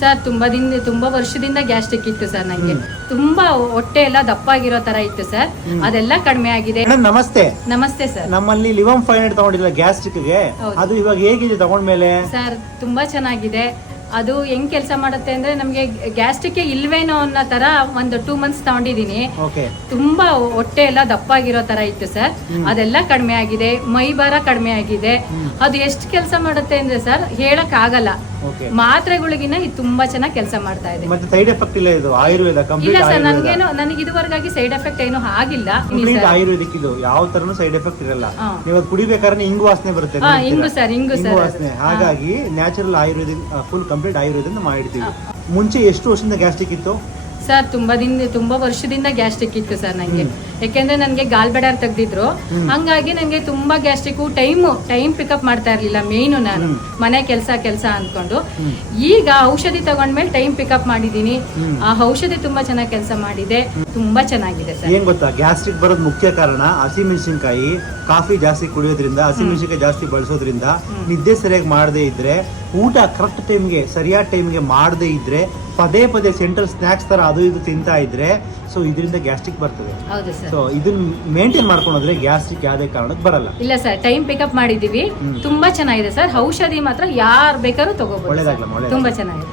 Sir ತುಂಬಾ ದಿನ ತುಂಬಾ ವರ್ಷದಿಂದ ಗ್ಯಾಸ್ಟ್ರಿಕ್ ಇತ್ತು ಸರ್ ನಂಗೆ. ತುಂಬಾ ಹೊಟ್ಟೆ ಎಲ್ಲ ದಪ್ಪಾಗಿರೋ ತರ ಇತ್ತು ಸರ್ ಅದೆಲ್ಲ ಕಡಿಮೆ ಆಗಿದೆ. ಮೇಡಮ್ ನಮಸ್ತೆ. ನಮಸ್ತೆ ಸರ್ ನಮ್ಮಲ್ಲಿ ಲಿವಮ್ ಫೈವ್ ಹಂಡ್ರೆಡ್ ತಗೊಂಡಿಲ್ಲ ಗ್ಯಾಸ್ಟ್ರಿಕ್ಗೆ. ಹೌದು. ಅದು ಇವಾಗ ಹೇಗಿದೆ ತಗೊಂಡ್ಮೇಲೆ ಸರ್ ತುಂಬಾ ಚೆನ್ನಾಗಿದೆ. ಅದು ಹೆಂಗ್ ಕೆಲಸ ಮಾಡುತ್ತೆ ಅಂದ್ರೆ ನಮ್ಗೆ ಗ್ಯಾಸ್ಟ್ರಿಕ್ ಇಲ್ವೇನೋ ಅನ್ನೋ ತರ ಒಂದು ಟೂ ಮಂತ್ಸ್ ತಗೊಂಡಿದೀನಿ ಓಕೆ. ತುಂಬಾ ಹೊಟ್ಟೆ ಎಲ್ಲ ದಪ್ಪಾಗಿರೋ ತರ ಇತ್ತು ಸರ್ ಅದೆಲ್ಲ ಕಡಿಮೆ ಆಗಿದೆ. ಮೈ ಭಾರ ಕಡಿಮೆ ಆಗಿದೆ. ಅದು ಎಷ್ಟು ಕೆಲಸ ಮಾಡುತ್ತೆ ಅಂದ್ರೆ ಸರ್ ಹೇಳಕ್ ಆಗಲ್ಲ. ಮಾತ್ರೆಗಳಿಗಿನ ಇದು ತುಂಬಾ ಚೆನ್ನಾಗಿ ಕೆಲಸ ಮಾಡ್ತಾ ಇದೆ. ಮತ್ತೆ ಸೈಡ್ ಎಫೆಕ್ಟ್ ಇಲ್ಲ ಇದು ಆಯುರ್ವೇದ ಇಲ್ಲ ಸರ್ ನನ್ಗೇನು ನನಗೆ ಇದುವರೆಗಾಗಿ ಸೈಡ್ ಎಫೆಕ್ಟ್ ಏನು ಆಗಿಲ್ಲ. ಕಂಪ್ಲೀಟ್ ಆಯುರ್ವೇದಿಕ್ ಇದು ಯಾವ ತರನು ಸೈಡ್ ಎಫೆಕ್ಟ್ ಇರಲ್ಲ. ನೀವು ಅದು ಕುಡಿಬೇಕಾದ್ರೆ ಇಂಗು ವಾಸನೆ ಬರುತ್ತೆ ಹಾ, ಸರ್, ಇಂಗು ಸರ್. ವಾಸನೆ. ಹಾಗಾಗಿ natural Ayurvedic full complete Ayurveda ಮಾಡಿರ್ತೀವಿ ಮುಂಚೆ ಎಷ್ಟು ವರ್ಷದಿಂದ ಗ್ಯಾಸ್ಟ್ರಿಕ್ ಇತ್ತು? ಸರ್ ತುಂಬಾ ದಿನ ತುಂಬಾ ವರ್ಷದಿಂದ ಗ್ಯಾಸ್ಟ್ರಿಕ್ ಇತ್ತು ಸರ್ ನಂಗೆ. ಯಾಕೆಂದ್ರೆ ನನಗೆ ಗಾಲ್ಬೆಡರ್ ತೆಗ್ದಿದ್ರು. ಹಂಗಾಗಿ ನನಗೆ ತುಂಬಾ ಗ್ಯಾಸ್ಟ್ರಿಕ್ ಟೈಮ್ ಟೈಮ್ ಪಿಕಪ್ ಮಾಡ್ತಾ ಇರ್ಲಿಲ್ಲ ಮೇಯ್ನು ನಾನು. ಮನೆ ಕೆಲಸ ಕೆಲಸ ಅನ್ಕೊಂಡು ಈಗ ಔಷಧಿ ತಗೊಂಡ್ಮೇಲೆ ಟೈಮ್ ಪಿಕಪ್ ಮಾಡಿದೀನಿ. ಆ ಔಷಧಿ ತುಂಬಾ ಚೆನ್ನಾಗಿ ಕೆಲಸ ಮಾಡಿದೆ. ತುಂಬಾ ಚೆನ್ನಾಗಿದೆ ಸರ್. ಏನ್ ಗೊತ್ತಾ? ಗ್ಯಾಸ್ಟ್ರಿಕ್ ಬರೋದ್ ಮುಖ್ಯ ಕಾರಣ ಹಸಿಮೆಣಸಿನ್ಕಾಯಿ ಕಾಫಿ ಜಾಸ್ತಿ ಕುಡಿಯೋದ್ರಿಂದ ಹಸಿಮೆಣಸಿನ್ಕಾಯಿ ಜಾಸ್ತಿ ಬಳಸೋದ್ರಿಂದ ನಿದ್ದೆ ಸರಿಯಾಗಿ ಮಾಡದೇ ಇದ್ರೆ ಊಟ ಕರೆಕ್ಟ್ ಟೈಮ್ಗೆ ಸರಿಯಾದ ಟೈಮ್ಗೆ ಮಾಡದೇ ಇದ್ರೆ ಪದೇ ಪದೇ ಸೆಂಟ್ರಲ್ ಸ್ನಾಕ್ಸ್ ತರ ಅದು ಇದು ತಿಂತಾ ಇದ್ರೆ ಸೊ ಇದರಿಂದ ಗ್ಯಾಸ್ಟ್ರಿಕ್ ಬರ್ತದೆ. ಸೊ ಇದನ್ನ ಮೇಂಟೈನ್ ಮಾಡ್ಕೊಂಡ್ರೆ ಗ್ಯಾಸ್ಟ್ರಿಕ್ ಯಾವುದೇ ಕಾರಣಕ್ಕೆ ಬರಲ್ಲ. ಇಲ್ಲ ಸರ್ ಟೈಮ್ ಪಿಕಪ್ ಮಾಡಿದೀವಿ ತುಂಬಾ ಚೆನ್ನಾಗಿದೆ ಸರ್ ಔಷಧಿ ಮಾತ್ರ ಯಾರು ಬೇಕಾದ್ರೂ ತಗೋಬಹುದು ಒಳ್ಳೇದಾಗಲ್ಲ ಒಳ್ಳೇದಾಗ್ಲಿ. ತುಂಬಾ ಚೆನ್ನಾಗಿದೆ.